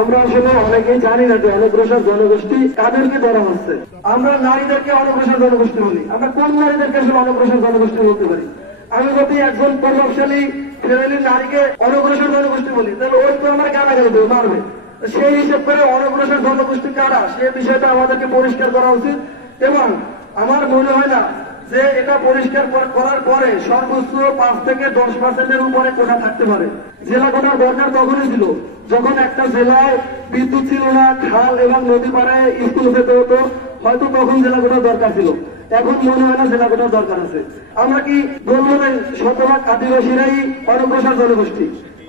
আমরা আসলে অনেকেই জানি না যে অনগ্রসর জনগোষ্ঠী কাদেরকে ধরা হচ্ছে। আমরা নারীদেরকে অনগ্রসর জনগোষ্ঠী বলি। আমরা কোন নারীদেরকে আসলে অনগ্রসর জনগোষ্ঠী বলতে পারি? আমি যদি একজন প্রভাবশালী ফ্যামিলির নারীকে অনগ্রসর জনগোষ্ঠী বলি, তাহলে ওই তো আমার গালাগালি দেবে, মারবে। সেই হিসেব করে অনগ্রসর জনগোষ্ঠী কারা, সে বিষয়টা আমাদেরকে পরিষ্কার করা উচিত। এবং আমার মনে হয় না যে এটা পরিষ্কার করার পরে সর্বোচ্চ 5 থেকে 10% উপরে কোটা থাকতে পারে। জেলা কোটার দরকার তখনই ছিল যখন একটা জেলায় বিদ্যুৎ ছিল না, খাল এবং নদী পাড়ে স্কুল যেতে হতো, হয়তো তখন জেলা কোটার দরকার ছিল। এখন মনে হয় না জেলা কোটার দরকার আছে। আমরা কি বলবো না শতভাগ আদিবাসীরাই অনগ্রসর জনগোষ্ঠী?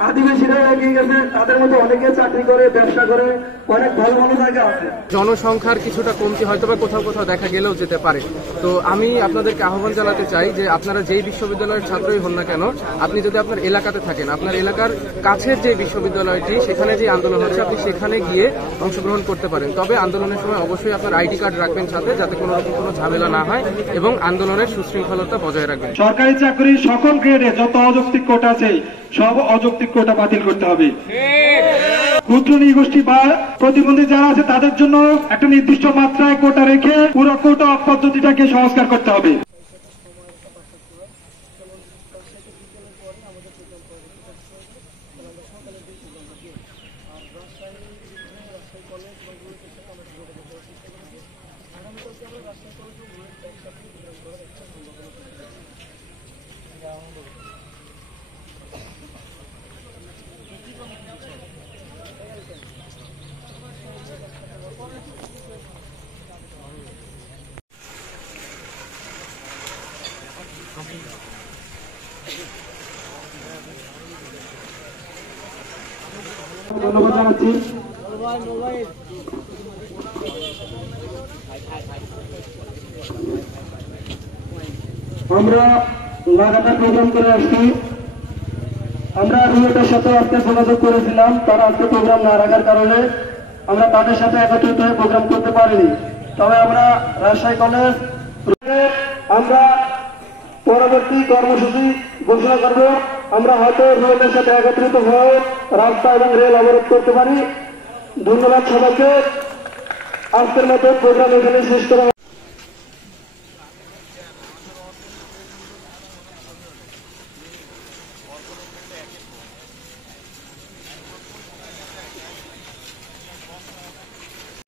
আদিবাসীরা এগিয়ে গেছে, তাদের মধ্যে অনেকে চাকরি করে, ব্যবসা করে, অনেক ভালো ভালো জায়গা আছে। জনসংখ্যার কিছুটা কমতি হয়তো বা কোথাও কোথাও দেখা গেলেও যেতে পারে। তো আমি আপনাদেরকে আহ্বান জানাতে চাই যে আপনারা যেই বিশ্ববিদ্যালয়ের ছাত্রই হন না কেন, আপনি যদি আপনার এলাকাতে থাকেন, আপনার এলাকার কাছের যে বিশ্ববিদ্যালয়টি, সেখানে যে আন্দোলন হচ্ছে, আপনি সেখানে গিয়ে অংশগ্রহণ করতে পারেন। তবে আন্দোলনের সময় অবশ্যই আপনার আইডি কার্ড রাখবেন সাথে, যাতে কোনো রকম কোনো ঝামেলা না হয়, এবং আন্দোলনের সুশৃঙ্খলতা বজায় রাখবেন। সরকারি চাকরির সকল গ্রেডে যত অযৌক্তিক কোটা আছে, সব অযৌক্তিক কোটা বাতিল করতে হবে। ক্ষুদ্র নৃগোষ্ঠী বা প্রতিবন্ধী যারা আছে তাদের জন্য একটা নির্দিষ্ট মাত্রায় কোটা রেখে পুরো কোটা পদ্ধতিটাকে সংস্কার করতে হবে। ধন্যবাদ জানাচ্ছি। আমরা লাগাতার প্রোগ্রাম করে আসছি। আমরা রুয়েটের সাথে আজকে যোগাযোগ করেছিলাম, তারা আজকে প্রোগ্রাম না রাখার কারণে আমরা তাদের সাথে একত্রিত হয়ে প্রোগ্রাম করতে পারিনি। তবে আমরা রাজশাহী কলেজ আমরা পরবর্তী কর্মসূচি ঘোষণা করব। আমরা হয়তো রুয়েটের সাথে একত্রিত হয়ে রাস্তা এবং রেল অবরোধ করতে পারি। ধন্যবাদ সবাইকে। আজকের মতো প্রোগ্রাম এখানে শেষ করা।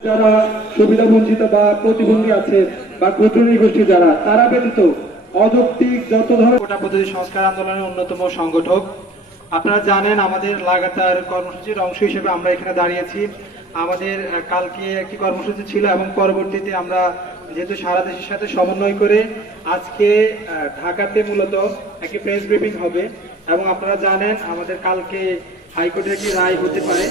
যারা সুবিধা বঞ্চিত বা প্রতিবন্ধী আছে বা ক্ষুদ্র নৃগোষ্ঠী যারা, তারা ব্যতীত অযৌক্তিক যত ধরনের কোটা পদ্ধতি সংস্কার আন্দোলনের অন্যতম সংগঠক। আপনারা জানেন আমাদের লাগাতার কর্মসূচির অংশ হিসেবে আমরা এখানে দাঁড়িয়েছি। আমাদের কালকে একটি কর্মসূচি ছিল এবং পরবর্তীতে আমরা যেহেতু সারা দেশের সাথে সমন্বয় করে আজকে ঢাকাতে মূলত একটি প্রেস ব্রিফিং হবে এবং আপনারা জানেন আমাদের কালকে হাইকোর্টের একটি রায় হতে পারে।